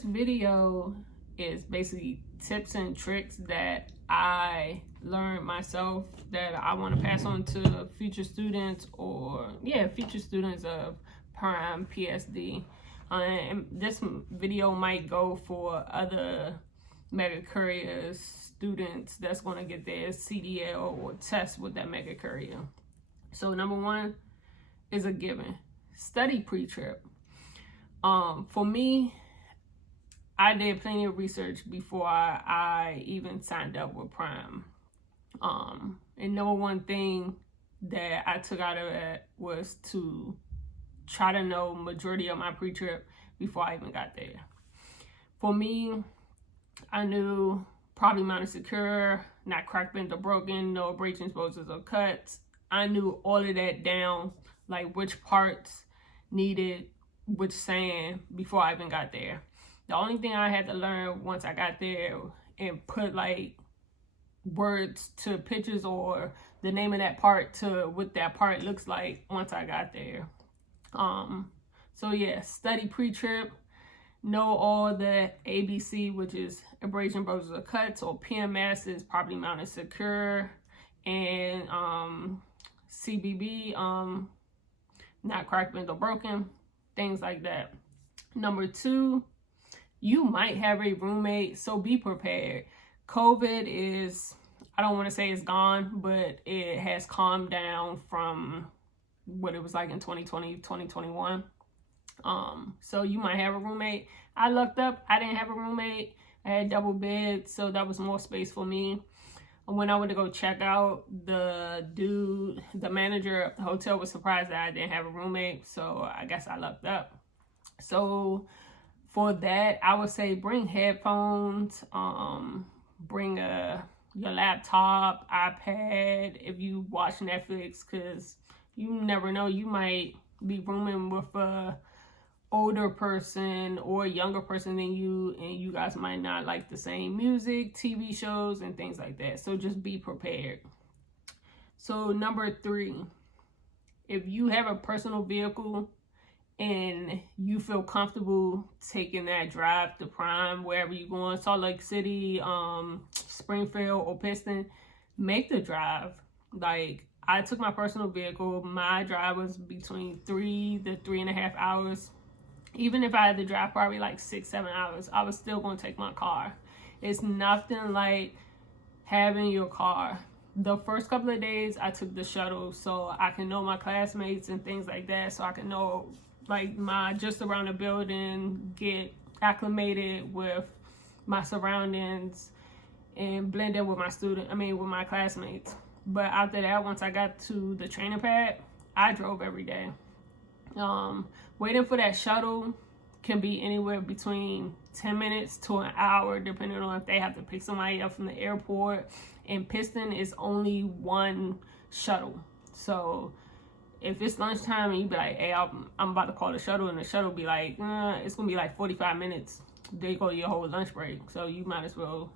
this video is basically tips and tricks that I learned myself that I want to pass on to future students, or future students of Prime PSD. And this video might go for other mega courier students that's going to get their CDL or test with that mega courier. So number one is a given: study pre-trip. For me, I did plenty of research before I even signed up with Prime. And number one thing that I took out of it was to try to know majority of my pre-trip before I even got there. For me, I knew probably mounted secure, not cracked, bent, or broken, no abrasions, bulges, or cuts. I knew all of that down, like which parts needed which sand before I even got there. The only thing I had to learn once I got there and put like words to pictures or the name of that part to what that part looks like once I got there. So yeah, study pre-trip, know all the ABC, which is abrasion, bulges, or cuts, or PMS is properly mounted secure, and CBB, not cracked, bent, or broken, things like that. Number two, you might have a roommate, so be prepared. COVID is, I don't want to say it's gone, but it has calmed down from what it was like in 2020, 2021. So you might have a roommate. I lucked up, I didn't have a roommate. I had double bed, so that was more space for me. When I went to go check out, the manager of the hotel was surprised that I didn't have a roommate, so I guess I lucked up. So for that, I would say bring headphones, bring your laptop, iPad if you watch Netflix, because you never know, you might be rooming with a older person or a younger person than you, and you guys might not like the same music, TV shows, and things like that. So just be prepared. So number three, if you have a personal vehicle and you feel comfortable taking that drive to Prime, wherever you're going, Salt Lake City, Springfield, or Piston, make the drive. Like, I took my personal vehicle. My drive was between 3 to 3.5 hours. Even if I had to drive probably like 6-7 hours, I was still going to take my car. It's nothing like having your car. The first couple of days, I took the shuttle so I can know my classmates and things like that, so I can know like my just around the building, get acclimated with my surroundings and blend in with with my classmates. But after that, once I got to the training pad, I drove every day. Waiting for that shuttle can be anywhere between 10 minutes to an hour, depending on if they have to pick somebody up from the airport. And Piston is only one shuttle. So if it's lunchtime and you be like, hey, I'm about to call the shuttle, and the shuttle be like, it's gonna be like 45 minutes. They go your whole lunch break. So you might as well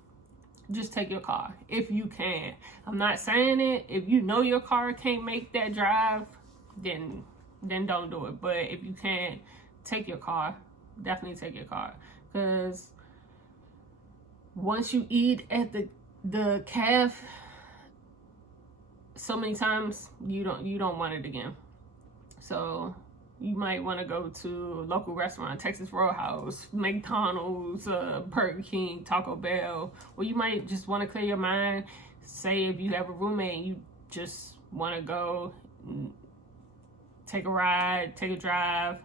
just take your car if you can. I'm not saying it. If you know your car can't make that drive, then don't do it. But if you can, take your car. Definitely take your car, because once you eat at the calf so many times, you don't want it again. So you might want to go to a local restaurant, Texas Roadhouse, McDonald's, Burger King, Taco Bell, or you might just want to clear your mind. Say if you have a roommate and you just want to go take a ride, take a drive,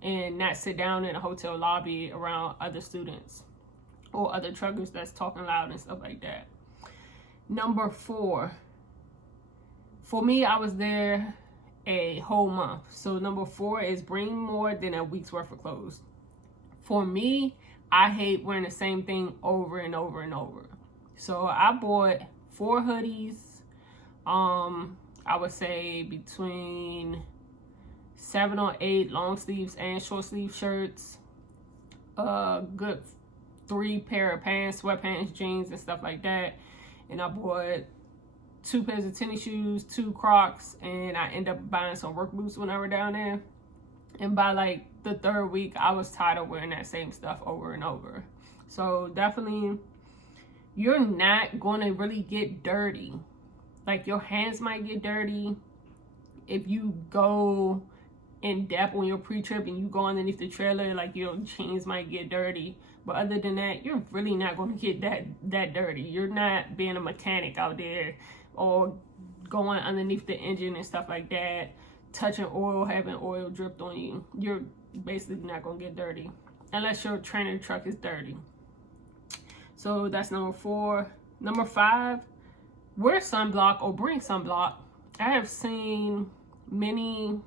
and not sit down in a hotel lobby around other students or other truckers that's talking loud and stuff like that. Number four, for me, I was there a whole month. So number four is bring more than a week's worth of clothes. For me, I hate wearing the same thing over and over and over. So I bought 4 hoodies. I would say between 7 or 8 long sleeves and short sleeve shirts, good 3 pair of pants, sweatpants, jeans, and stuff like that. And I bought 2 pairs of tennis shoes, 2 Crocs, and I ended up buying some work boots when I were down there. And by like the third week, I was tired of wearing that same stuff over and over. So definitely, you're not going to really get dirty. Like, your hands might get dirty if you go in depth on your pre-trip and you go underneath the trailer. Like, your jeans might get dirty, but other than that, you're really not going to get that dirty. You're not being a mechanic out there or going underneath the engine and stuff like that, touching oil, having oil dripped on you. You're basically not going to get dirty unless your trainer truck is dirty. So that's number 4. Number 5, wear sunblock or bring sunblock. I have seen many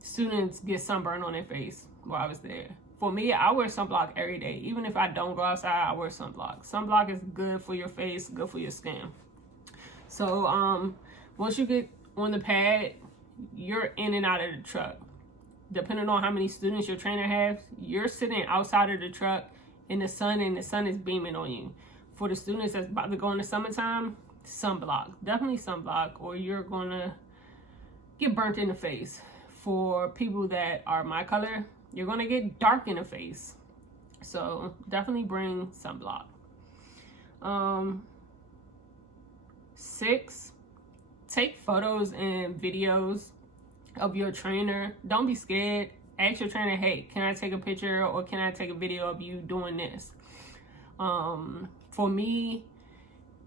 students get sunburn on their face while I was there. For me, I wear sunblock every day. Even if I don't go outside, I wear sunblock. Sunblock is good for your face, good for your skin. So once you get on the pad, you're in and out of the truck. Depending on how many students your trainer has, you're sitting outside of the truck in the sun, and the sun is beaming on you. For the students that's about to go in the summertime, sunblock. Definitely sunblock, or you're gonna get burnt in the face. For people that are my color, you're gonna get dark in the face. So definitely bring sunblock. 6, take photos and videos of your trainer. Don't be scared. Ask your trainer, hey, can I take a picture or can I take a video of you doing this? For me,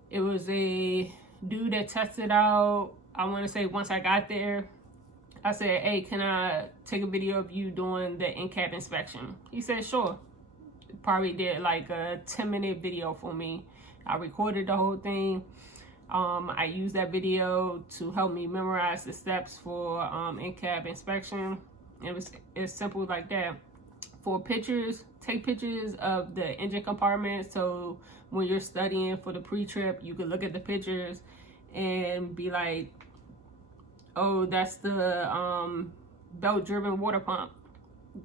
it was a dude that tested out, I want to say once I got there, I said, hey, can I take a video of you doing the in-cab inspection? He said, sure. Probably did like a 10-minute video for me. I recorded the whole thing. I used that video to help me memorize the steps for in-cab inspection. It's simple like that. For pictures, take pictures of the engine compartment, so when you're studying for the pre-trip, you can look at the pictures and be like, oh, that's the belt-driven water pump.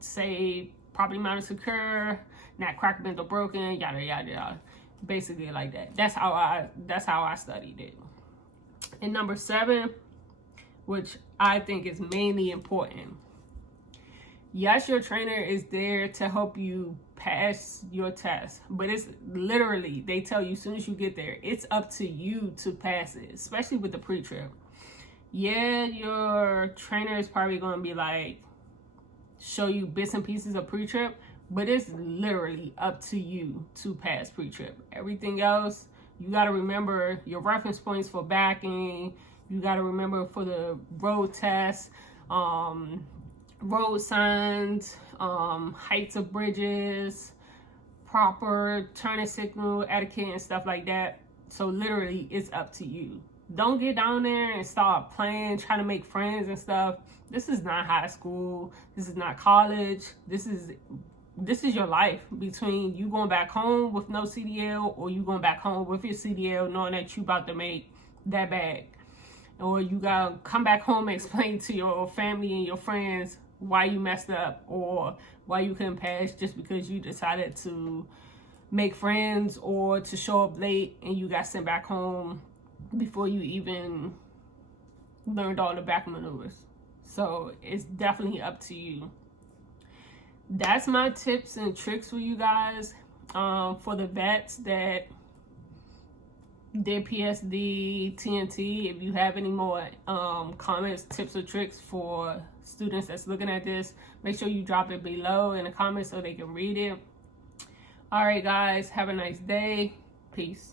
Say properly mounted secure, not cracked, bent, or broken, yada yada yada. Basically like that. That's how I studied it. And number 7, which I think is mainly important. Yes, your trainer is there to help you pass your test, but it's literally, they tell you as soon as you get there, it's up to you to pass it, especially with the pre-trip. Yeah, your trainer is probably going to be like, show you bits and pieces of pre-trip, but it's literally up to you to pass pre-trip. Everything else, you got to remember your reference points for backing. You got to remember for the road test, road signs, heights of bridges, proper turning signal etiquette and stuff like that. So literally, it's up to you. Don't get down there and start playing, trying to make friends and stuff. This is not high school. This is not college. This is your life, between you going back home with no CDL or you going back home with your CDL knowing that you about to make that bag. Or you gotta come back home and explain to your family and your friends why you messed up or why you couldn't pass just because you decided to make friends or to show up late and you got sent back home before you even learned all the back maneuvers. So it's definitely up to you. That's my tips and tricks for you guys. For the vets that did PSD, TNT, if you have any more comments, tips, or tricks for students that's looking at this, make sure you drop it below in the comments so they can read it. All right, guys, have a nice day. Peace.